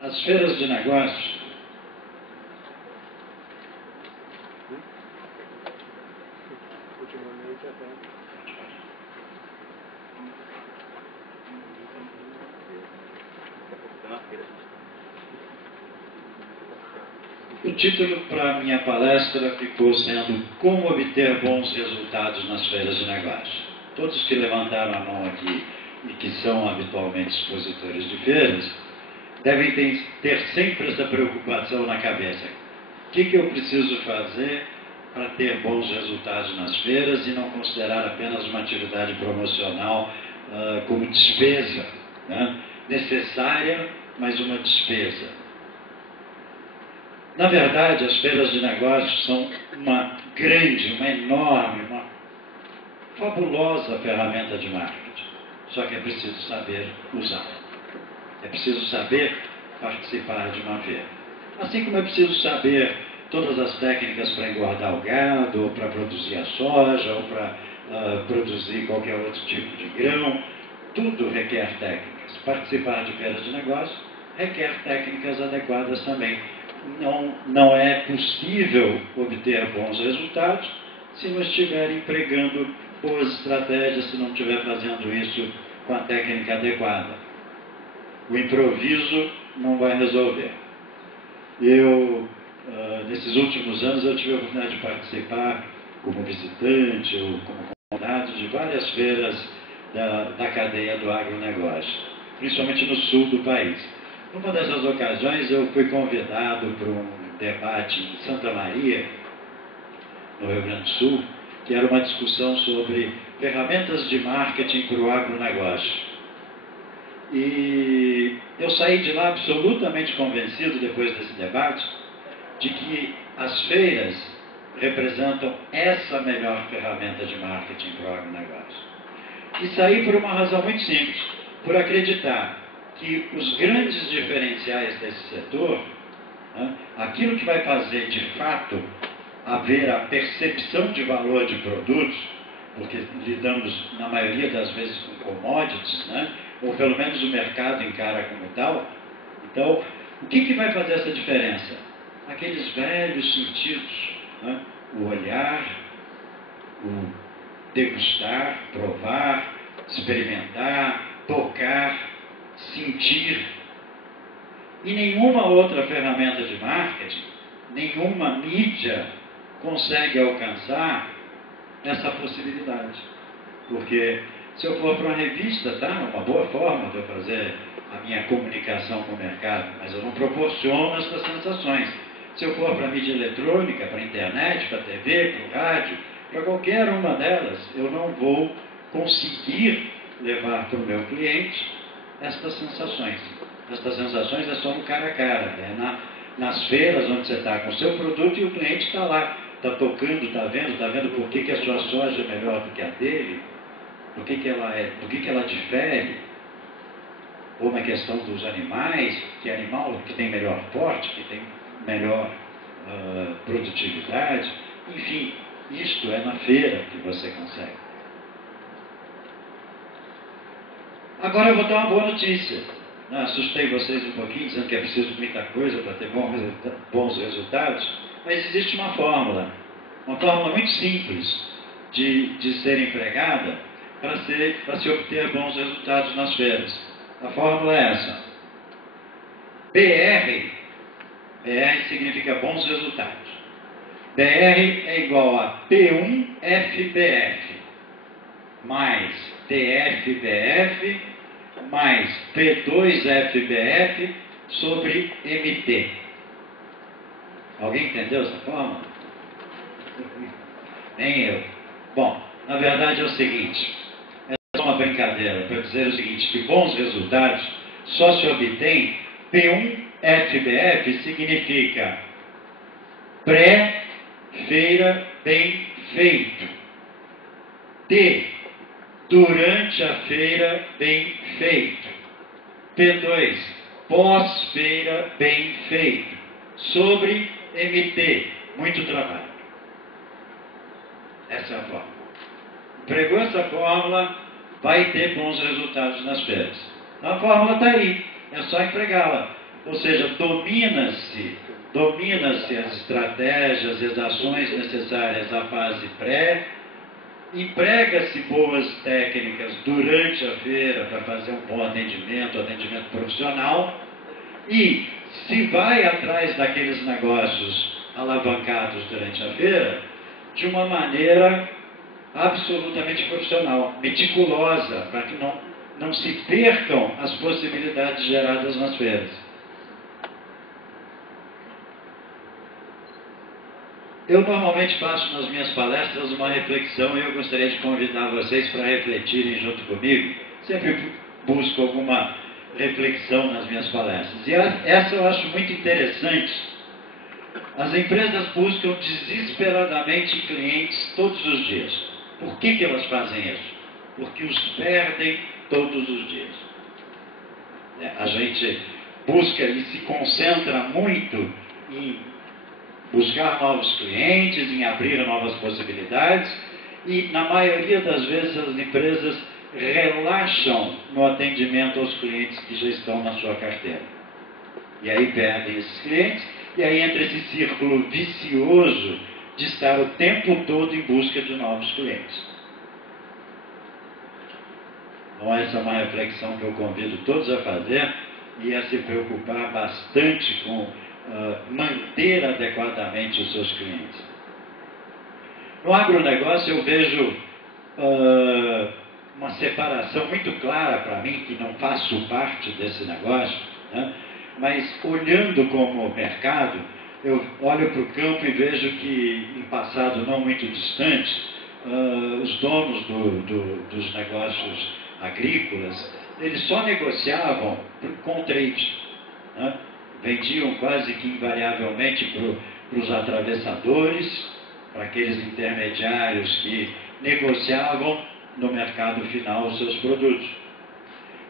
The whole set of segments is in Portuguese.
As feiras de negócios O título para a minha palestra ficou sendo Como obter bons resultados nas feiras de negócios. Todos que levantaram a mão aqui e que são habitualmente expositores de feiras, devem ter sempre essa preocupação na cabeça. O que eu preciso fazer para ter bons resultados nas feiras e não considerar apenas uma atividade promocional como despesa, né? Necessária, mas uma despesa. Na verdade, as feiras de negócios são uma grande, uma enorme, uma fabulosa ferramenta de marketing. Só que é preciso saber usar. É preciso saber participar de uma feira. Assim como é preciso saber todas as técnicas para engordar o gado, ou para produzir a soja, ou para produzir qualquer outro tipo de grão, tudo requer técnicas. Participar de feiras de negócios requer técnicas adequadas também. Não é possível obter bons resultados se não estiver empregando boas estratégias, se não estiver fazendo isso com a técnica adequada. O improviso não vai resolver. Nesses últimos anos, eu tive a oportunidade de participar como visitante ou como convidado de várias feiras da cadeia do agronegócio, principalmente no sul do país. Numa dessas ocasiões, eu fui convidado para um debate em Santa Maria, no Rio Grande do Sul, que era uma discussão sobre ferramentas de marketing para o agronegócio. E eu saí de lá absolutamente convencido, depois desse debate, de que as feiras representam essa melhor ferramenta de marketing para o agronegócio. E saí por uma razão muito simples, por acreditar que os grandes diferenciais desse setor, né, aquilo que vai fazer de fato haver a percepção de valor de produtos, porque lidamos na maioria das vezes com commodities, né, ou pelo menos o mercado encara como tal. Então, o que vai fazer essa diferença? Aqueles velhos sentidos, né, o olhar, o degustar, provar, experimentar, tocar, sentir. E nenhuma outra ferramenta de marketing, nenhuma mídia consegue alcançar essa possibilidade. Porque se eu for para uma revista, tá, uma boa forma de eu fazer a minha comunicação com o mercado, mas eu não proporciono essas sensações. Se eu for para a mídia eletrônica, para a internet, para a TV, para o rádio, para qualquer uma delas, eu não vou conseguir levar para o meu cliente estas sensações. Estas sensações é só no cara a cara, né? Nas feiras onde você está com o seu produto e o cliente está lá, está tocando, está vendo por que a sua soja é melhor do que a dele, por que ela difere, ou na questão dos animais, que animal que tem melhor porte, que tem melhor produtividade, enfim, isto é na feira que você consegue. Agora eu vou dar uma boa notícia. Assustei vocês um pouquinho, dizendo que é preciso muita coisa para ter bons resultados, mas existe uma fórmula muito simples de ser empregada para se obter bons resultados nas feiras. A fórmula é essa. BR significa bons resultados. BR é igual a P1FBF mais TFBF mais P2FBF sobre MT. Alguém entendeu essa fórmula? Nem eu. Bom, na verdade é o seguinte, é só uma brincadeira para dizer o seguinte, que bons resultados só se obtém P1FBF significa pré-feira bem feito. T, durante a feira bem feito. P2, pós-feira bem feito. Sobre MT, muito trabalho. Essa é a fórmula. Empregou essa fórmula, vai ter bons resultados nas feiras. A fórmula está aí, é só empregá-la. Ou seja, domina-se as estratégias e as ações necessárias à fase pré, emprega-se boas técnicas durante a feira para fazer um bom atendimento profissional, e se vai atrás daqueles negócios alavancados durante a feira de uma maneira absolutamente profissional, meticulosa, para que não se percam as possibilidades geradas nas feiras. Eu normalmente faço nas minhas palestras uma reflexão e eu gostaria de convidar vocês para refletirem junto comigo. Sempre busco alguma reflexão nas minhas palestras. E essa eu acho muito interessante. As empresas buscam desesperadamente clientes todos os dias. Por que elas fazem isso? Porque os perdem todos os dias. A gente busca e se concentra muito em buscar novos clientes, em abrir novas possibilidades, e na maioria das vezes as empresas relaxam no atendimento aos clientes que já estão na sua carteira. E aí perdem esses clientes, e aí entra esse círculo vicioso de estar o tempo todo em busca de novos clientes. Então essa é uma reflexão que eu convido todos a fazer e a se preocupar bastante com manter adequadamente os seus clientes. No agronegócio eu vejo uma separação muito clara para mim, que não faço parte desse negócio, né? Mas olhando como mercado, eu olho para o campo e vejo que em passado não muito distante, os donos dos negócios agrícolas, eles só negociavam com trade, né? Vendiam quase que invariavelmente para os atravessadores, para aqueles intermediários que negociavam no mercado final os seus produtos.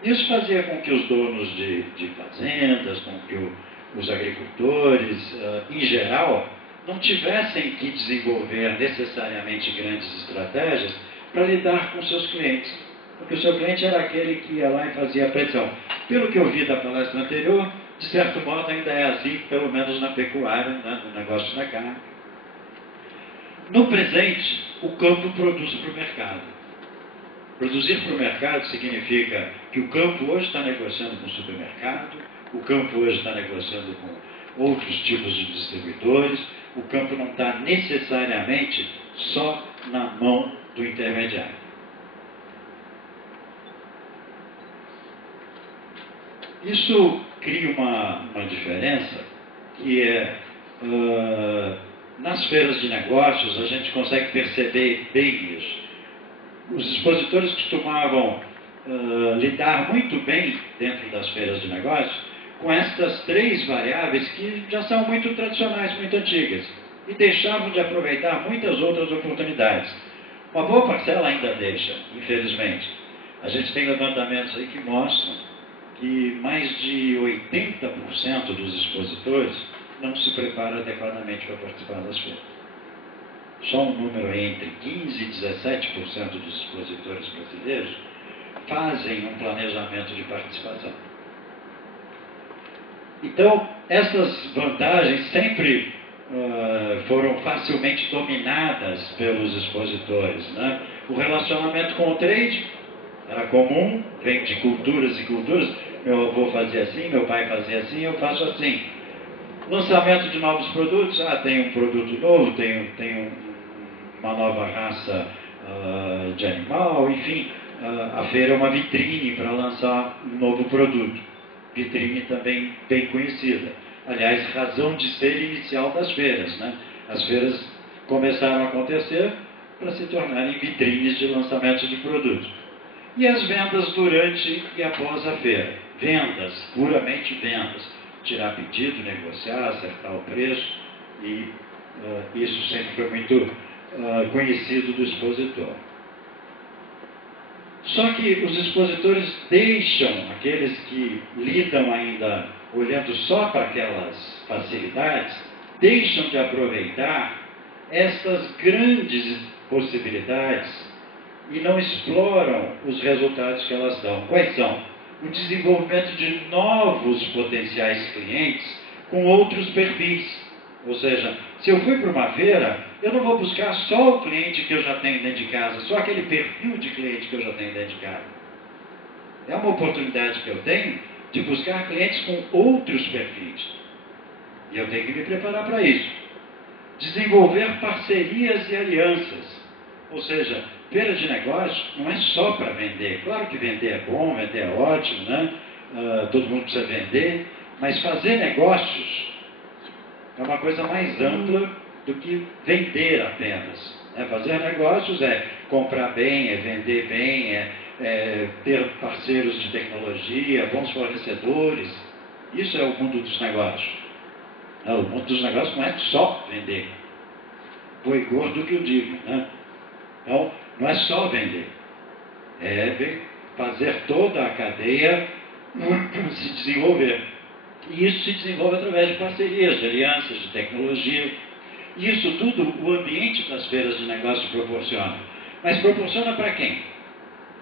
Isso fazia com que os donos de fazendas, com que os agricultores, em geral, não tivessem que desenvolver necessariamente grandes estratégias para lidar com seus clientes. Porque o seu cliente era aquele que ia lá e fazia a pressão. Pelo que eu vi da palestra anterior, de certo modo ainda é assim, pelo menos na pecuária, né, no negócio da carne. No presente, o campo produz para o mercado. Produzir para o mercado significa que o campo hoje está negociando com o supermercado, o campo hoje está negociando com outros tipos de distribuidores, o campo não está necessariamente só na mão do intermediário. Isso cria uma diferença que é, nas feiras de negócios, a gente consegue perceber bem isso. Os expositores costumavam lidar muito bem, dentro das feiras de negócios, com essas três variáveis que já são muito tradicionais, muito antigas, e deixavam de aproveitar muitas outras oportunidades. Uma boa parcela ainda deixa, infelizmente. A gente tem levantamentos aí que mostram que mais de 80% dos expositores não se preparam adequadamente para participar das feiras. Só um número entre 15% e 17% dos expositores brasileiros fazem um planejamento de participação. Então, essas vantagens sempre foram facilmente dominadas pelos expositores, né? O relacionamento com o trade era comum, vem de culturas e culturas. Meu avô fazia assim, meu pai fazia assim, eu faço assim. Lançamento de novos produtos, tem um produto novo, tem uma nova raça de animal, enfim, a feira é uma vitrine para lançar um novo produto. Vitrine também bem conhecida. Aliás, razão de ser inicial das feiras, né? As feiras começaram a acontecer para se tornarem vitrines de lançamento de produtos. E as vendas durante e após a feira. Vendas, puramente vendas. Tirar pedido, negociar, acertar o preço. E isso sempre foi muito conhecido do expositor. Só que os expositores deixam, aqueles que lidam ainda olhando só para aquelas facilidades, deixam de aproveitar essas grandes possibilidades e não exploram os resultados que elas dão. Quais são? o desenvolvimento de novos potenciais clientes com outros perfis. Ou seja, se eu fui para uma feira, eu não vou buscar só o cliente que eu já tenho dentro de casa, só aquele perfil de cliente que eu já tenho dentro de casa. É uma oportunidade que eu tenho de buscar clientes com outros perfis. E eu tenho que me preparar para isso. Desenvolver parcerias e alianças. Ou seja, feira de negócio não é só para vender. Claro que vender é bom, vender é ótimo, né? Todo mundo precisa vender, mas fazer negócios é uma coisa mais ampla do que vender apenas. Fazer negócios é comprar bem, é vender bem, é ter parceiros de tecnologia, bons fornecedores. Isso é o mundo dos negócios. O mundo dos negócios não é só vender. Boi gordo que eu digo, né? Então, não é só vender. É fazer toda a cadeia se desenvolver. E isso se desenvolve através de parcerias, de alianças, de tecnologia. E isso tudo o ambiente das feiras de negócio proporciona. Mas proporciona para quem?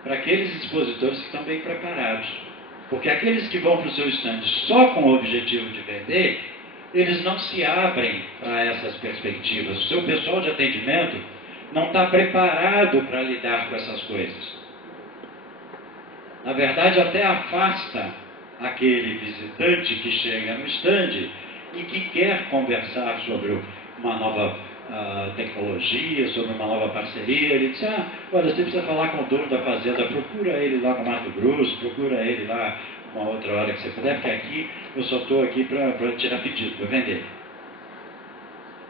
Para aqueles expositores que estão bem preparados. Porque aqueles que vão para o seu stand só com o objetivo de vender, eles não se abrem para essas perspectivas. O seu pessoal de atendimento não está preparado para lidar com essas coisas. Na verdade, até afasta aquele visitante que chega no stand e que quer conversar sobre uma nova tecnologia, sobre uma nova parceria. Ele diz, olha, você precisa falar com o dono da fazenda, procura ele lá no Mato Grosso, procura ele lá uma outra hora que você puder, porque aqui eu só estou aqui para tirar pedido, para vender.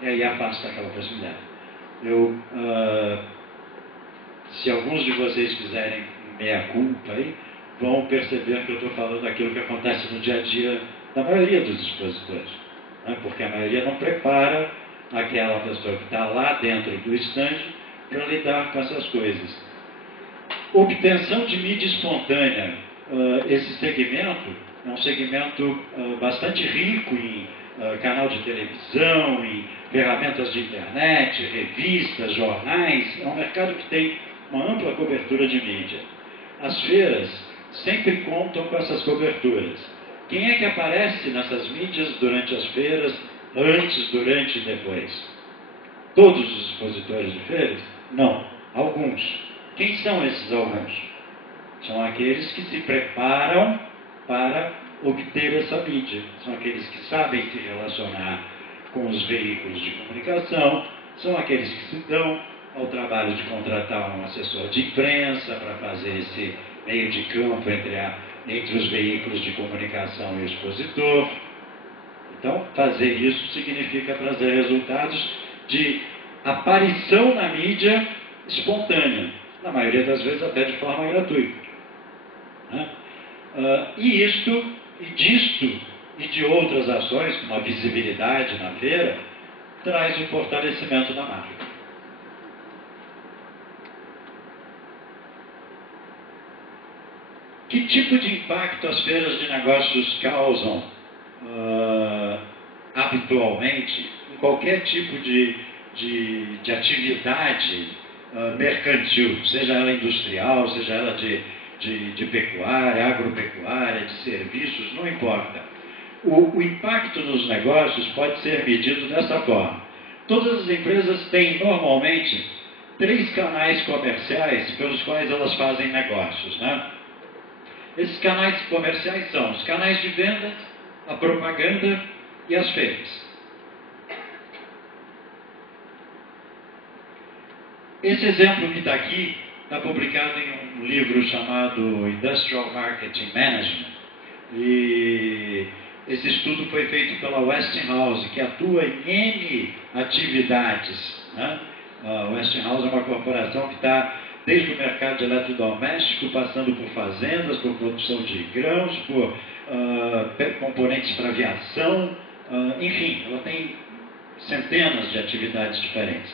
E aí afasta aquela possibilidade. Se alguns de vocês fizerem meia-culpa aí, vão perceber que eu estou falando daquilo que acontece no dia a dia da maioria dos expositores. Né? Porque a maioria não prepara aquela pessoa que está lá dentro do stand para lidar com essas coisas. Obtenção de mídia espontânea. Esse segmento é um segmento bastante rico em canal de televisão, em ferramentas de internet, revistas, jornais. É um mercado que tem uma ampla cobertura de mídia. As feiras sempre contam com essas coberturas. Quem é que aparece nessas mídias durante as feiras, antes, durante e depois? Todos os expositores de feiras? Não, alguns. Quem são esses alguns? São aqueles que se preparam para obter essa mídia. São aqueles que sabem se relacionar com os veículos de comunicação, são aqueles que se dão ao trabalho de contratar um assessor de imprensa para fazer esse meio de campo entre os veículos de comunicação e o expositor. Então, fazer isso significa trazer resultados de aparição na mídia espontânea, na maioria das vezes até de forma gratuita. Né? E disto e de outras ações, como a visibilidade na feira, traz o fortalecimento da marca. Que tipo de impacto as feiras de negócios causam habitualmente em qualquer tipo de atividade mercantil, seja ela industrial, seja ela de pecuária, agropecuária, de serviços, não importa. O impacto nos negócios pode ser medido dessa forma. Todas as empresas têm normalmente 3 canais comerciais pelos quais elas fazem negócios, né? Esses canais comerciais são os canais de venda, a propaganda e as feiras. Esse exemplo que está aqui está publicado em um livro chamado Industrial Marketing Management. E esse estudo foi feito pela Westinghouse, que atua em N atividades. Né? A Westinghouse é uma corporação que está desde o mercado de eletrodoméstico, passando por fazendas, por produção de grãos, por componentes para aviação, enfim, ela tem centenas de atividades diferentes.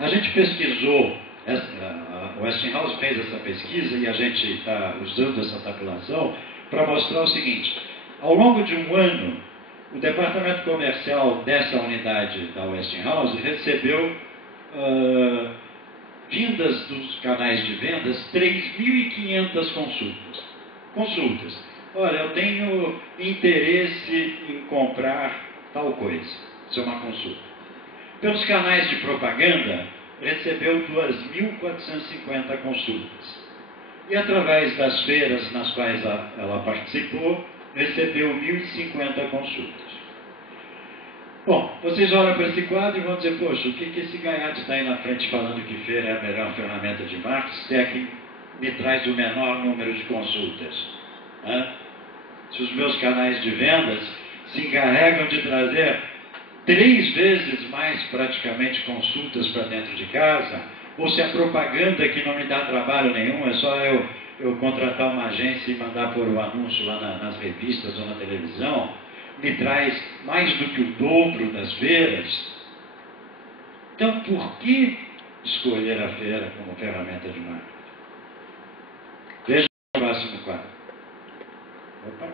A gente pesquisou, a Westinghouse fez essa pesquisa e a gente está usando essa tabulação para mostrar o seguinte: ao longo de um ano, o departamento comercial dessa unidade da Westinghouse recebeu vindas dos canais de vendas 3.500 consultas. Consultas. Olha, eu tenho interesse em comprar tal coisa. Isso é uma consulta. Pelos canais de propaganda, recebeu 2.450 consultas. E através das feiras nas quais ela participou, recebeu 1.050 consultas. Bom, vocês olham para esse quadro e vão dizer, poxa, o que esse gaiato está aí na frente falando que feira é a melhor ferramenta de marketing, se é que me traz o menor número de consultas? Se os meus canais de vendas se encarregam de trazer 3 vezes mais praticamente consultas para dentro de casa, ou se a propaganda que não me dá trabalho nenhum, é só eu contratar uma agência e mandar pôr o anúncio lá nas revistas ou na televisão, me traz mais do que o dobro das feiras. Então, por que escolher a feira como ferramenta de marketing? Veja o próximo quadro. Opa.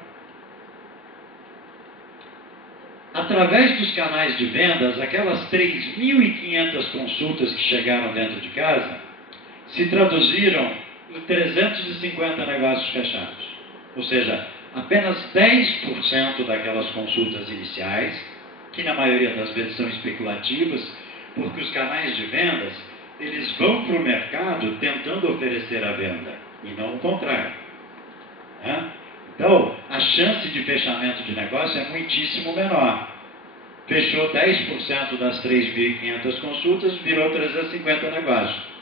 Através dos canais de vendas, aquelas 3.500 consultas que chegaram dentro de casa se traduziram em 350 negócios fechados. Ou seja, apenas 10% daquelas consultas iniciais, que na maioria das vezes são especulativas, porque os canais de vendas, eles vão para o mercado tentando oferecer a venda, e não o contrário. Então, a chance de fechamento de negócio é muitíssimo menor. Fechou 10% das 3.500 consultas, virou 350 negócios.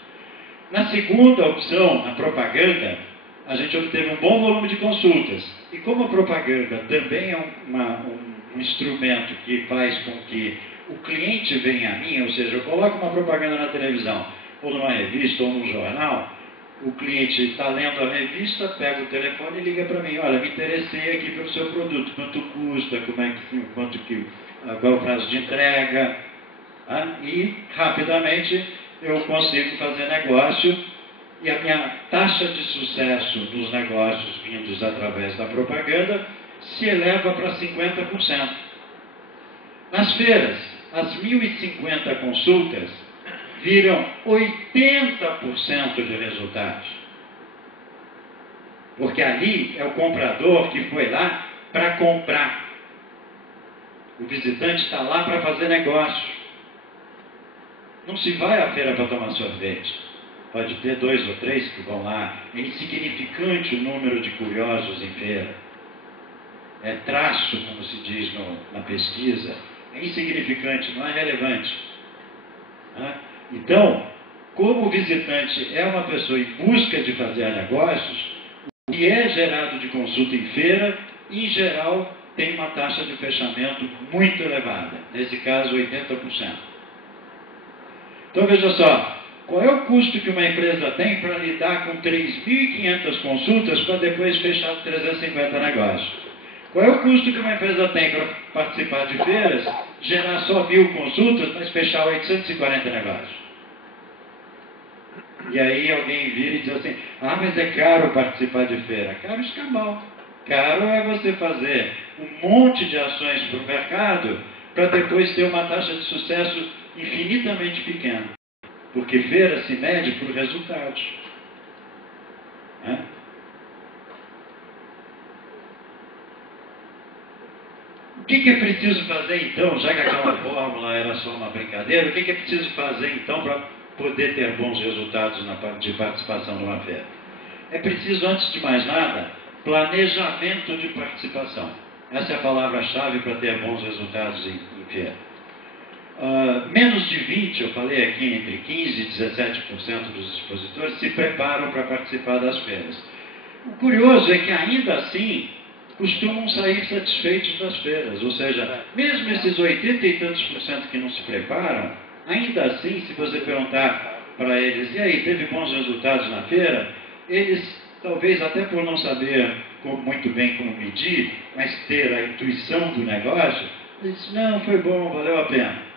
Na segunda opção, na propaganda, a gente obteve um bom volume de consultas. E como a propaganda também é um instrumento que faz com que o cliente venha a mim, ou seja, eu coloco uma propaganda na televisão, ou numa revista, ou num jornal, o cliente está lendo a revista, pega o telefone e liga para mim, olha, me interessei aqui pelo seu produto, quanto custa, qual é o prazo de entrega, e rapidamente eu consigo fazer negócio, e a minha taxa de sucesso nos negócios vindos através da propaganda se eleva para 50%. Nas feiras, as 1.050 consultas viram 80% de resultados. Porque ali é o comprador que foi lá para comprar. O visitante está lá para fazer negócio. Não se vai à feira para tomar sorvete. Pode ter 2 ou 3 que vão lá. É insignificante o número de curiosos em feira. É traço, como se diz na pesquisa. É insignificante, não é relevante. Então, como o visitante é uma pessoa em busca de fazer negócios, o que é gerado de consulta em feira, em geral, tem uma taxa de fechamento muito elevada. Nesse caso, 80%. Então, veja só. Qual é o custo que uma empresa tem para lidar com 3.500 consultas para depois fechar 350 negócios? Qual é o custo que uma empresa tem para participar de feiras, gerar só 1.000 consultas, mas fechar 840 negócios? E aí alguém vira e diz assim, mas é caro participar de feira. Caro escambau. Caro é você fazer um monte de ações para o mercado para depois ter uma taxa de sucesso infinitamente pequena. Porque feira se mede por resultados. O que é preciso fazer então, já que aquela fórmula era só uma brincadeira, o que é preciso fazer então para poder ter bons resultados de participação numa feira? É preciso, antes de mais nada, planejamento de participação. Essa é a palavra-chave para ter bons resultados em feira. Menos de 20%, eu falei aqui, entre 15% e 17% dos expositores se preparam para participar das feiras. O curioso é que ainda assim costumam sair satisfeitos das feiras, ou seja, mesmo esses 80 e tantos % que não se preparam, ainda assim, se você perguntar para eles, e aí, teve bons resultados na feira? Eles, talvez até por não saber muito bem como medir, mas ter a intuição do negócio, eles dizem, não, foi bom, valeu a pena.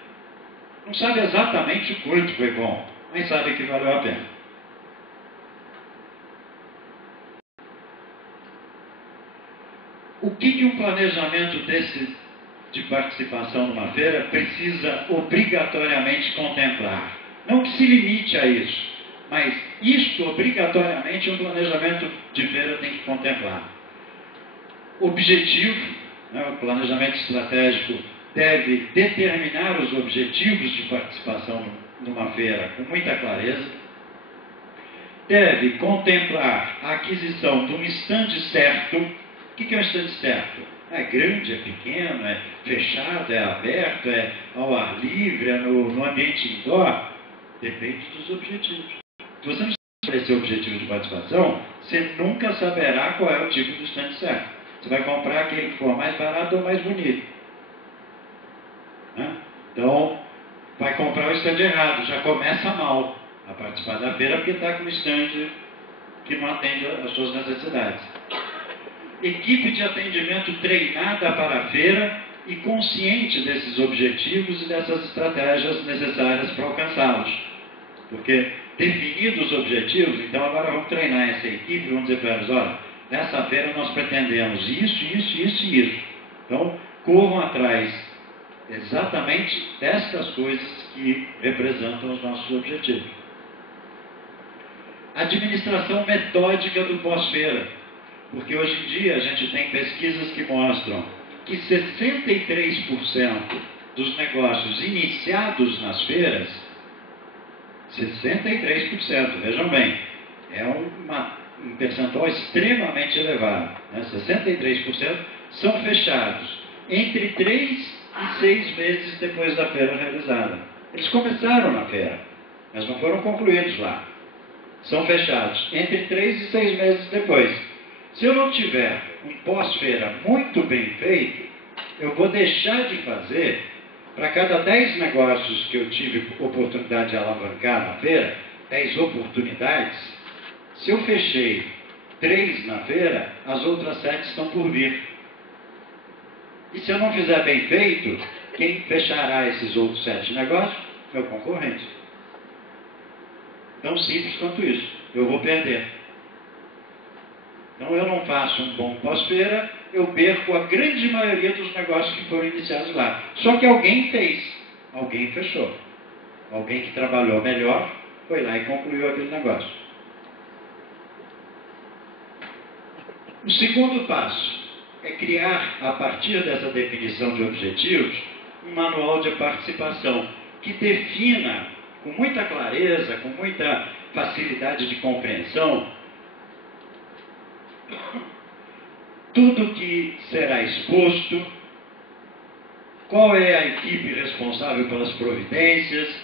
Não sabe exatamente o quanto foi bom, mas sabe que valeu a pena. O que um planejamento desse de participação numa feira precisa obrigatoriamente contemplar? Não que se limite a isso, mas isto obrigatoriamente um planejamento de feira tem que contemplar. objetivo, né? O planejamento estratégico deve determinar os objetivos de participação numa feira com muita clareza, deve contemplar a aquisição de um estande certo. O que é um estande certo? É grande, é pequeno, é fechado, é aberto, é ao ar livre, é no ambiente indoor? Depende dos objetivos. Se você não estabelecer o objetivo de participação, você nunca saberá qual é o tipo de estande certo. Você vai comprar aquele que for mais barato ou mais bonito, né? Então, vai comprar o estande errado, já começa mal a participar da feira porque está com um estande que não atende às suas necessidades. Equipe de atendimento treinada para a feira e consciente desses objetivos e dessas estratégias necessárias para alcançá-los. Porque, definidos os objetivos, então agora vamos treinar essa equipe, vamos dizer para eles, olha, nessa feira nós pretendemos isso, isso, isso e isso. Então, corram atrás exatamente destas coisas que representam os nossos objetivos. Administração metódica do pós-feira. Porque hoje em dia a gente tem pesquisas que mostram que 63% dos negócios iniciados nas feiras, 63%, vejam bem, é um percentual extremamente elevado, né? 63% são fechados entre 3 e 6 meses depois da feira realizada. Eles começaram na feira, mas não foram concluídos lá. São fechados entre 3 e 6 meses depois. Se eu não tiver um pós-feira muito bem feito, eu vou deixar de fazer, para cada 10 negócios que eu tive oportunidade de alavancar na feira, 10 oportunidades, se eu fechei 3 na feira, as outras 7 estão por vir. E se eu não fizer bem feito, quem fechará esses outros 7 negócios? Meu concorrente. Tão simples quanto isso. Eu vou perder. Então eu não faço um bom pós-feira, eu perco a grande maioria dos negócios que foram iniciados lá. Só que alguém fez, alguém fechou. Alguém que trabalhou melhor foi lá e concluiu aquele negócio. O segundo passo é criar, a partir dessa definição de objetivos, um manual de participação que defina com muita clareza, com muita facilidade de compreensão, tudo que será exposto, qual é a equipe responsável pelas providências,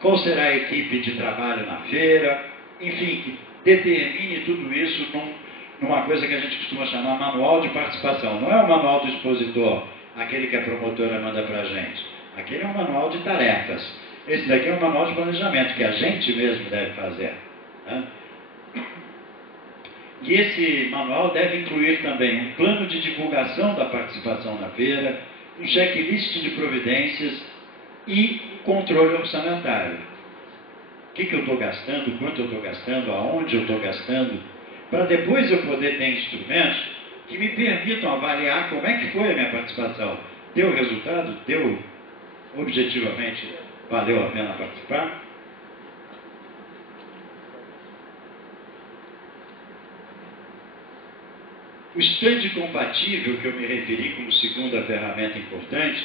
qual será a equipe de trabalho na feira, enfim, que determine tudo isso numa coisa que a gente costuma chamar manual de participação. Não é o manual do expositor, aquele que a promotora manda para a gente. Aquele é um manual de tarefas. Esse daqui é um manual de planejamento, que a gente mesmo deve fazer, né? E esse manual deve incluir também um plano de divulgação da participação na feira, um checklist de providências e um controle orçamentário. O que eu estou gastando, quanto eu estou gastando, aonde eu estou gastando, para depois eu poder ter instrumentos que me permitam avaliar como é que foi a minha participação. Deu resultado? Deu objetivamente? Valeu a pena participar? O stand compatível, que eu me referi como segunda ferramenta importante,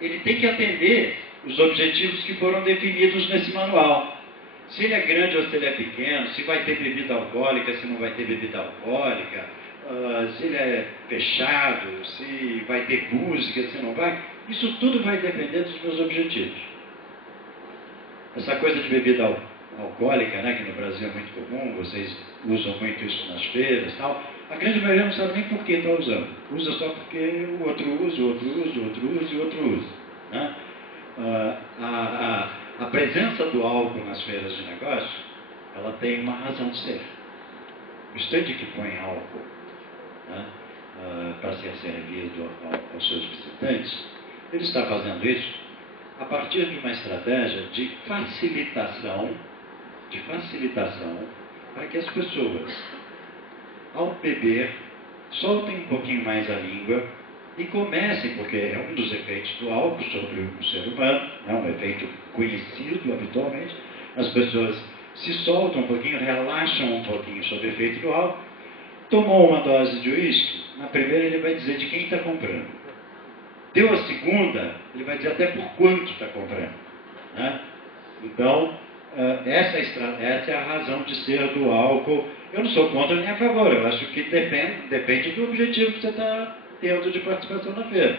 ele tem que atender os objetivos que foram definidos nesse manual. Se ele é grande ou se ele é pequeno, se vai ter bebida alcoólica, se não vai ter bebida alcoólica, se ele é fechado, se vai ter música, se não vai, isso tudo vai depender dos meus objetivos. Essa coisa de bebida alcoólica, né, que no Brasil é muito comum, vocês usam muito isso nas feiras e tal, a grande maioria não sabe nem por que está usando. Usa só porque o outro usa, o outro usa, o outro usa e o outro usa, né? A presença do álcool nas feiras de negócio, ela tem uma razão de ser. O estande que põe álcool, né, para ser servido aos seus visitantes, ele está fazendo isso a partir de uma estratégia de facilitação para que as pessoas, ao beber, soltem um pouquinho mais a língua e comecem, porque é um dos efeitos do álcool sobre o ser humano, é um efeito conhecido habitualmente, as pessoas se soltam um pouquinho, relaxam um pouquinho sob o efeito do álcool Tomou uma dose de uísque, na primeira ele vai dizer de quem está comprando. Deu a segunda, ele vai dizer até por quanto está comprando. Né? Então, essa é a razão de ser do álcool. Eu não sou contra nem a favor, eu acho que depende do objetivo que você está tendo de participação na feira.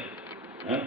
Né?